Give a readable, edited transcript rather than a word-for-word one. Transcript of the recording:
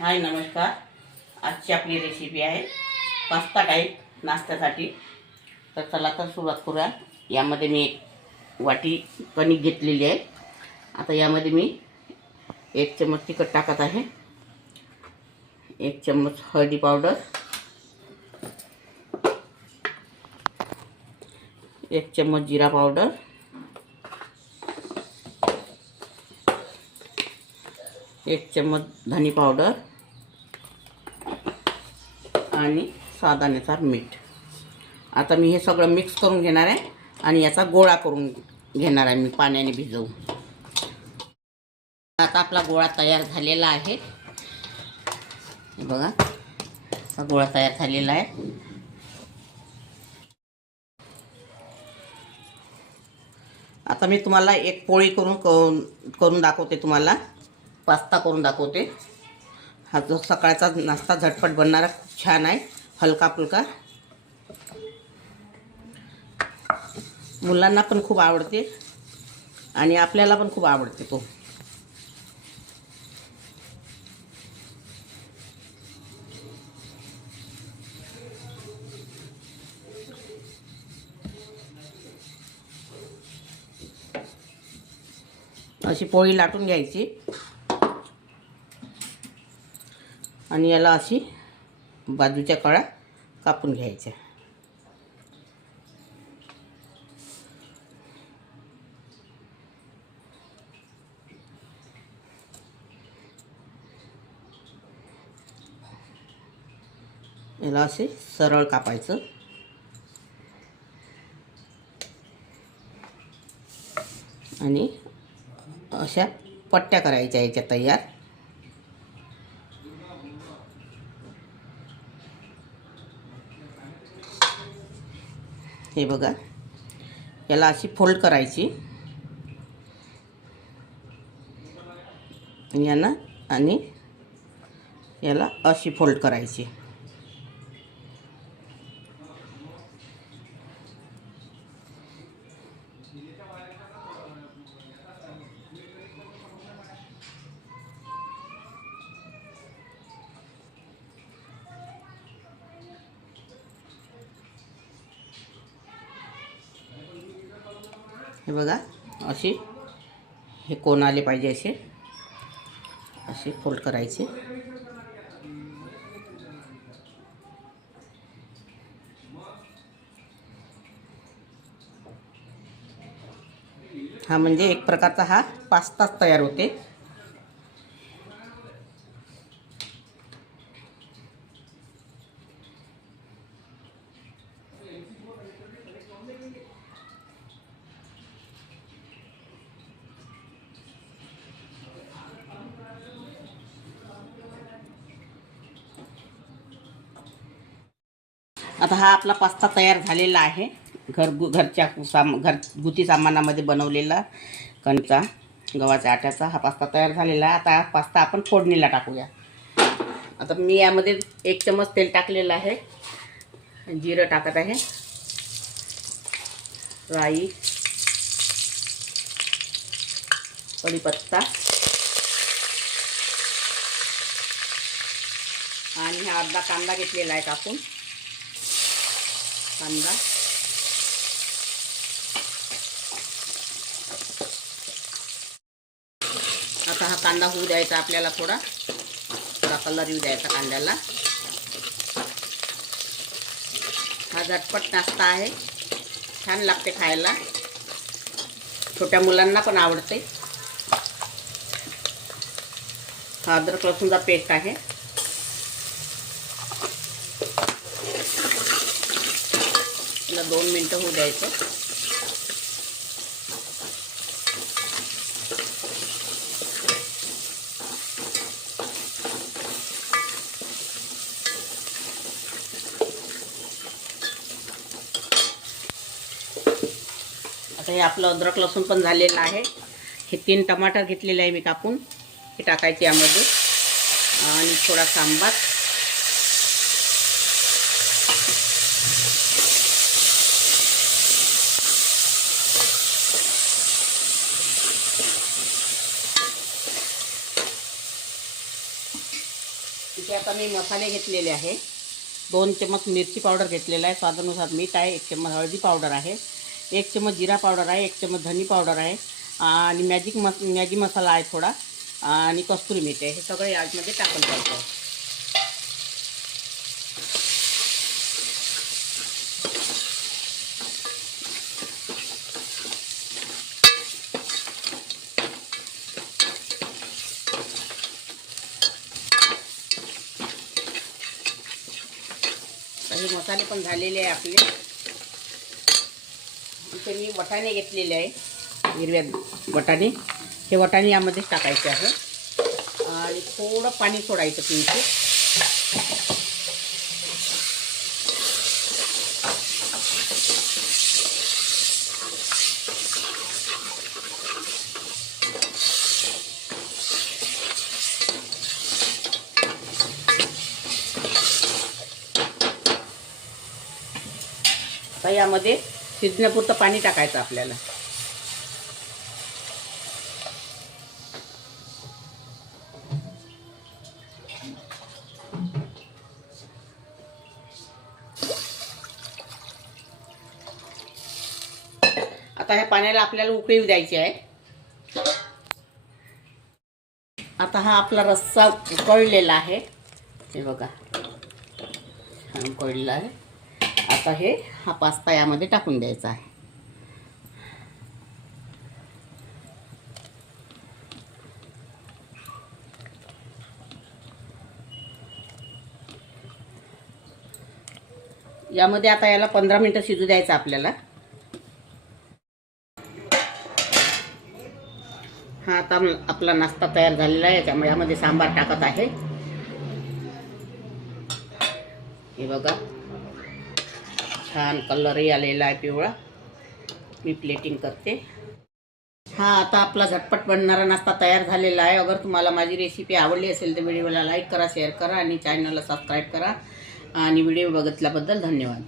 हाय नमस्कार. आजची आपली रेसिपी आहे पास्ता टाईप नाश्त्यासाठी. तर चला तर सुरुवात करूया. यामध्ये मी एक वाटी कणिक घेतलेली आहे. आता यामध्ये मी 1 चम्मच तिखट टाकत आहे, 1 चम्मच हळदी पावडर, 1 चम्मच जिरा पावडर, 1 चम्मच धनी पावडर आणि स्वादानुसार मीठ. आता मी हे सगळं मिक्स करून घेणार आहे आणि याचा गोळा करून घेणार आहे मी पाण्याने भिजवून. आता आपला गोळा तयार झालेला आहे. हे बघा, हा गोळा तयार झालेला आहे. आता मी तुम्हाला एक पोळी करून दाखवते. तुम्हाला पास्ता करून दाखवते. हा जो सकाळचा नाश्ता झटपट बनणारा खूप छान आहे, हलका फुलका. मुलांना पण खूप आवडते आणि आपल्याला पण खूप आवडते तो. अशी पोळी लाटून घ्यायची आणि याला अशी बाजूच्या कळ्या कापून घ्यायच्या. याला असे सरळ कापायचं आणि अशा पट्ट्या करायच्या याच्या तयार. हे बघा, याला अशी फोल्ड करायची आणि याला अशी फोल्ड करायची. हे बघा, अशी हे कोण आले पाहिजे असे फोल्ड करायचे. हा म्हणजे एक प्रकारचा हा पास्ताच तयार होते. आता हा आपला पास्ता तयार झालेला आहे. घरगुती सामानामध्ये बनवलेला कणचा गव्हाच्या आट्याचा हा पास्ता तयार झालेला आहे. आता हा पास्ता आपण फोडणीला टाकूया. आता मी यामध्ये 1 चम्मच तेल टाकलेलं आहे. जिरं टाकत आहे, राई, कढीपत्ता आणि हा अर्धा कांदा घेतलेला आहे कापून. कांदा, आता हा कांदा होऊ द्यायचा आपल्याला, थोडा कलर येऊ द्यायचा कांद्याला. हा झटपट नाश्ता आहे, छान लागते खायला, छोट्या मुलांना पण आवडते. हा अद्रक लसूणचा पेस्ट आहे. याला 2 मिनिटं होऊ द्यायचं. आता हे आपलं अद्रक लसूण पण झालेलं आहे. हे 3 टमाटर घेतलेले आहे मी कापून, हे टाकायचे यामध्ये आणि थोडा सांबार. इथे आता मी मसाले घेतलेले आहे. 2 चम्मच मिरची पावडर घेतलेला आहे, स्वादानुसार मीठ आहे, 1 चम्मच हळदी पावडर आहे, 1 चम्मच जिरा पावडर आहे, 1 चम्मच धनी पावडर आहे आणि मॅगी मसाला आहे थोडा आणि कस्तुरी मीठ आहे. हे सगळं यामध्ये टाकून घ्यायचं. हे मसाले पण झालेले आहे आपले. इथे मी वाटाणे घेतलेले आहे, हिरव्या वाटाणे. हे वाटाणे यामध्ये टाकायचे आहे आणि थोडं पाणी सोडायचं पिंच. आता यामध्ये शिजण्यापुरतं पाणी टाकायचं आपल्याला. आता ह्या पाण्याला आपल्याला उकळी द्यायची आहे. आता हा आपला रस्सा उकळलेला आहे, हे बघा छान उकळलेला आहे. आता हा पास्ता यामध्ये टाकून द्यायचा आहे. यामध्ये आता याला 15 मिनिटं शिजू द्यायचं आपल्याला. हा आता आपला नाश्ता तयार झालेला आहे. त्यामुळे यामध्ये सांबार टाकत आहे. हे बघा छान कलरही आलेला आहे पिवळा. मी प्लेटिंग करते. हा आता आपला झटपट बनणारा नाश्ता तयार झालेला आहे. अगर तुम्हाला माझी रेसिपी आवडली असेल तर व्हिडिओला लाईक करा, शेअर करा आणि चॅनलला सबस्क्राईब करा. आणि व्हिडिओ बघितल्याबद्दल धन्यवाद.